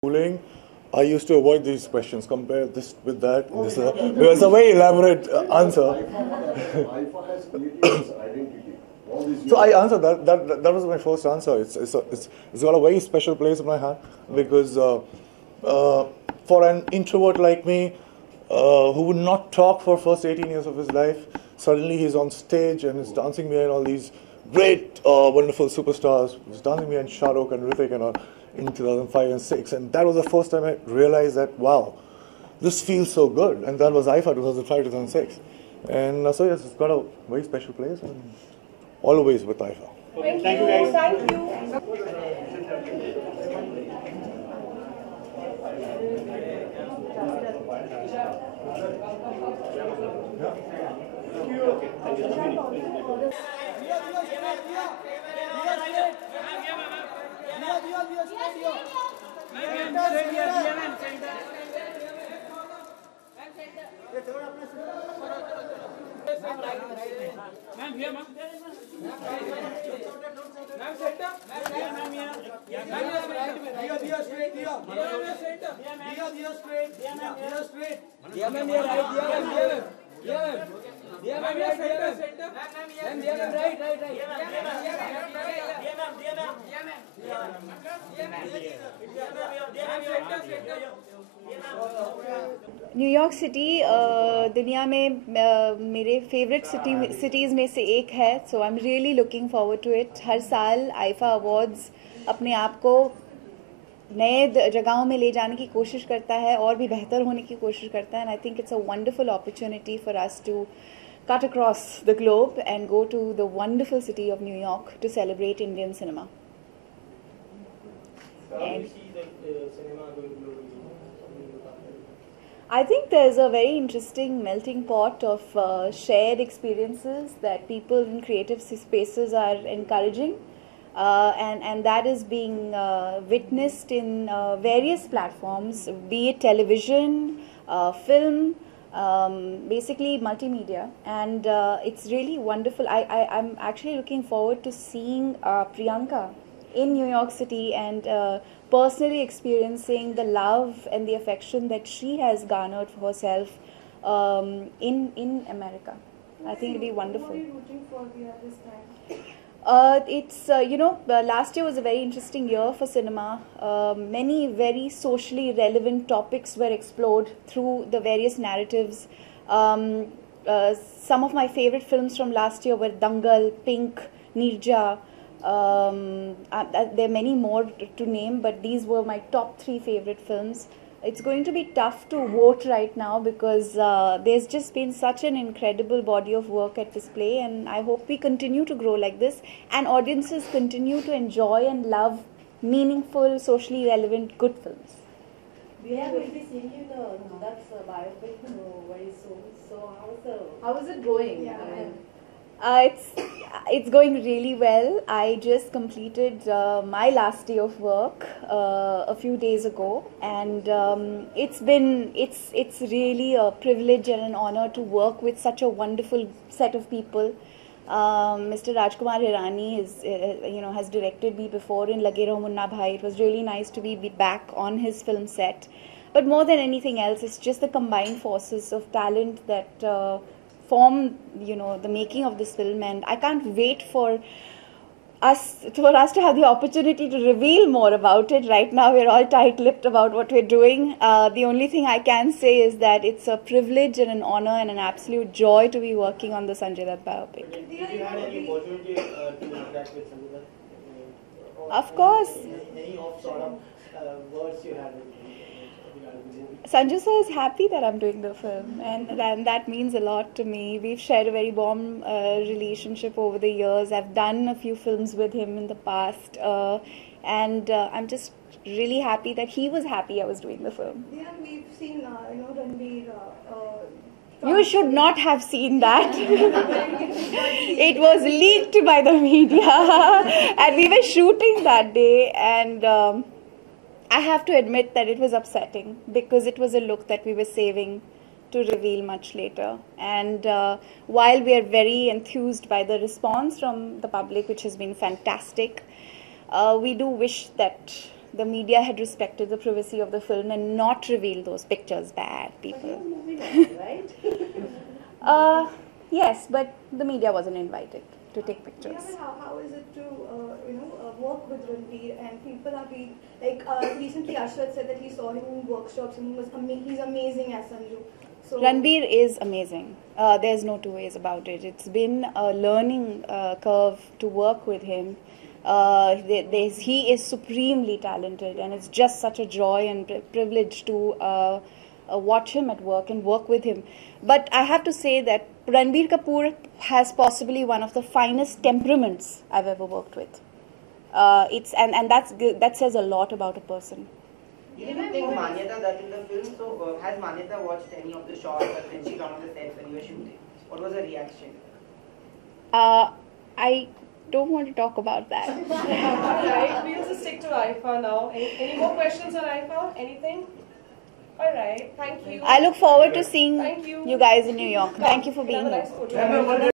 schooling, I used to avoid these questions. Compare this with that. This is it's a very elaborate answer. IIFA has created its identity. So I answered that. That was my first answer. It's got a very special place in my heart because for an introvert like me, who would not talk for first 18 years of his life, suddenly he's on stage and he's dancing behind all these great, wonderful superstars. He's dancing behind Shah Rukh and Hrithik and all in 2005 and 6, and that was the first time I realized that wow, this feels so good. And that was IIFA 2005 2006, and so yes, it's got a very special place, and always with IIFA. Thank you guys. Thank you. New York city दुनिया में मेरे favourite cities में से एक है, so I am really looking forward to it. हर साल IIFA awards अपने आप को नए जगहों में ले जाने की कोशिश करता है और भी बेहतर होने की कोशिश करता है, and I think it's a wonderful opportunity for us to cut across the globe and go to the wonderful city of New York to celebrate Indian cinema. I think there's a very interesting melting pot of shared experiences that people in creative spaces are encouraging, and that is being witnessed in various platforms, be it television, film, basically multimedia, and it's really wonderful. I'm actually looking forward to seeing Priyanka in New York City and personally experiencing the love and the affection that she has garnered for herself in America. I think it'll be wonderful. What are you rooting for this time? Last year was a very interesting year for cinema. Many very socially relevant topics were explored through the various narratives. Some of my favorite films from last year were Dangal, Pink, Nirja. There are many more to name, but these were my top 3 favorite films. It's going to be tough to vote right now because there's just been such an incredible body of work at display, and I hope we continue to grow like this and audiences continue to enjoy and love meaningful, socially relevant, good films. We are going to be seeing you the that's biopic very soon. So how is it going? Yeah. It's going really well. I just completed my last day of work a few days ago, and it's really a privilege and an honor to work with such a wonderful set of people. Mr. Rajkumar Hirani has directed me before in Lage Raho Munna Bhai. It was really nice to be back on his film set. But more than anything else, it's just the combined forces of talent that form, the making of this film, and I can't wait for us to have the opportunity to reveal more about it. Right now, we're all tight-lipped about what we're doing. The only thing I can say is that it's a privilege and an honor and an absolute joy to be working on the Sanjay Dutt biopic. Did you have any opportunity to interact with Sanjay Dutt? Of course. Any of sort of words you had with him? Sanjay sir is happy that I'm doing the film, and that means a lot to me. We've shared a very warm relationship over the years. I've done a few films with him in the past, and I'm just really happy that he was happy I was doing the film. Yeah, we've seen Ranveer. You should not have seen that. It was leaked by the media, and we were shooting that day, and I have to admit that it was upsetting because it was a look that we were saving to reveal much later. And while we are very enthused by the response from the public, which has been fantastic, we do wish that the media had respected the privacy of the film and not revealed those pictures. Bad people. Right? Yes, but the media wasn't invited to take pictures. Yeah, but how is it to work with Ranveer, and people are being like recently Ashwat said that he saw him in workshops and he's amazing as Sanju. So Ranveer is amazing. There's no two ways about it. It's been a learning curve to work with him. He is supremely talented, and it's just such a joy and privilege to watch him at work and work with him. But I have to say that Ranbir Kapoor has possibly one of the finest temperaments I've ever worked with. That says a lot about a person. You didn't think Manyata that in the film, so has Manyata watched any of the shots or when she got on the set when you were shooting? What was her reaction? I don't want to talk about that. Alright, we'll just stick to IIFA now. Any more questions on IIFA? Anything? Alright, thank you. I look forward to seeing Thank you. you guys in New York. Thank you for being Have a here. nice photo.